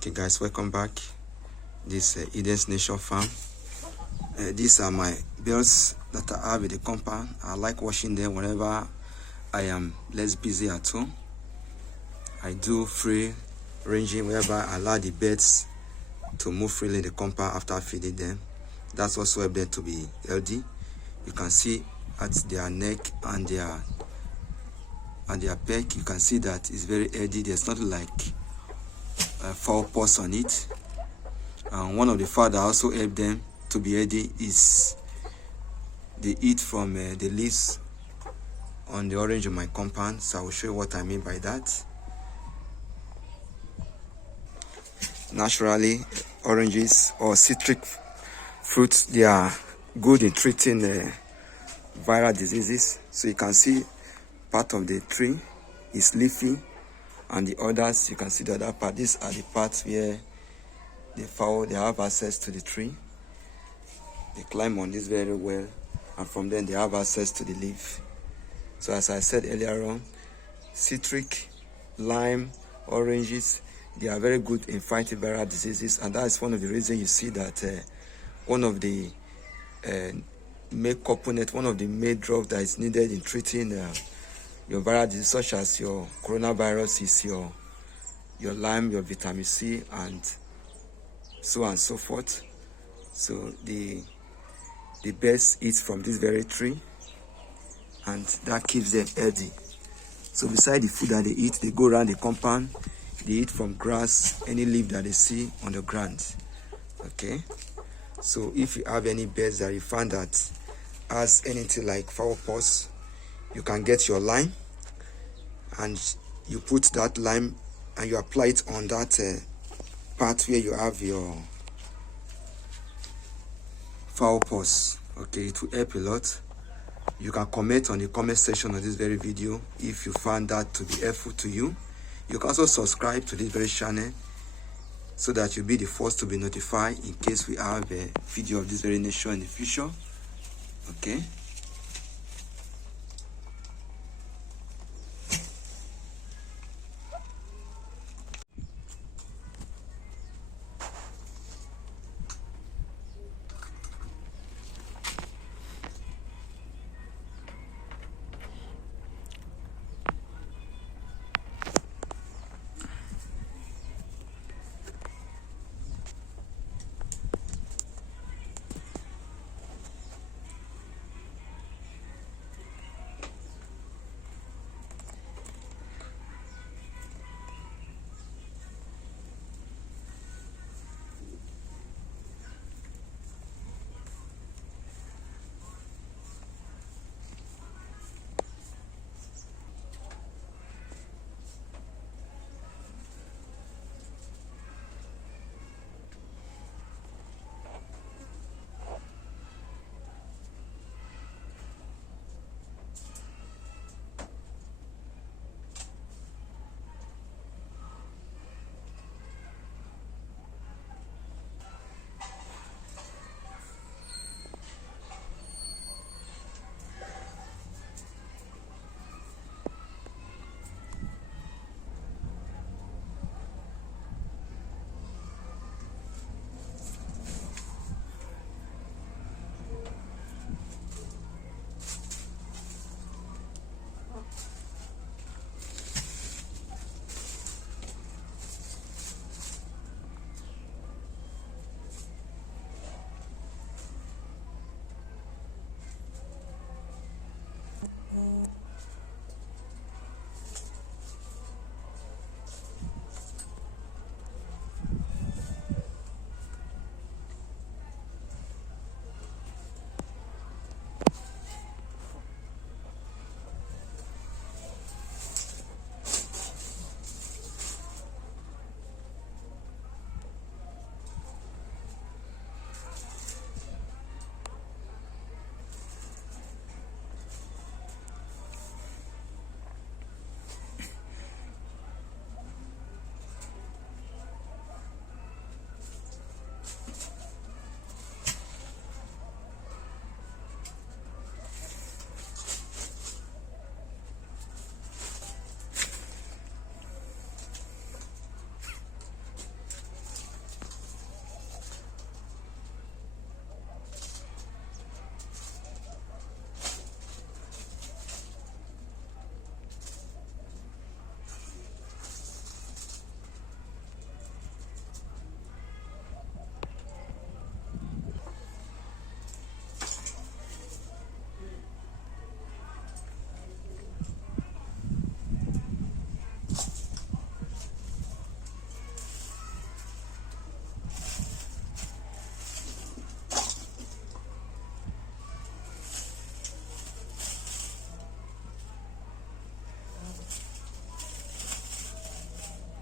Okay guys, welcome back. This Eden's Nature Farm. These are my birds that I have in the compound. I like watching them whenever I am less busy at home. I do free ranging whereby I allow the birds to move freely in the compound after feeding them. That's also help them to be healthy. You can see at their neck and their back, you can see that it's very healthy. There's nothing like fowlpox on it. And one of the fowl that also help them to be healthy is they eat from the leaves on the orange of my compound. So I will show you what I mean by that. Naturally, oranges or citric fruits, they are good in treating viral diseases. So you can see part of the tree is leafy, and the others, you can see the other part. These are the parts where the fowl, they have access to the tree. They climb on this very well, and from then they have access to the leaf. So as I said earlier on, citric, lime, oranges, they are very good in fighting viral diseases, and that is one of the reasons you see that one of the main component, one of the main drugs that is needed in treating your viral disease, such as your coronavirus, is your lime, your vitamin C, and so on and so forth. So the birds eat from this very tree, and that keeps them healthy. So beside the food that they eat, they go around the compound, they eat from grass, any leaf that they see on the ground. Okay, so if you have any birds that you find that has anything like fowlpox, you can get your lime and you put that lime and you apply it on that part where you have your fowlpox. Okay, it will help a lot. You can comment on the comment section of this very video if you found that to be helpful to you. You can also subscribe to this very channel so that you'll be the first to be notified in case we have a video of this very nature in the future. Okay.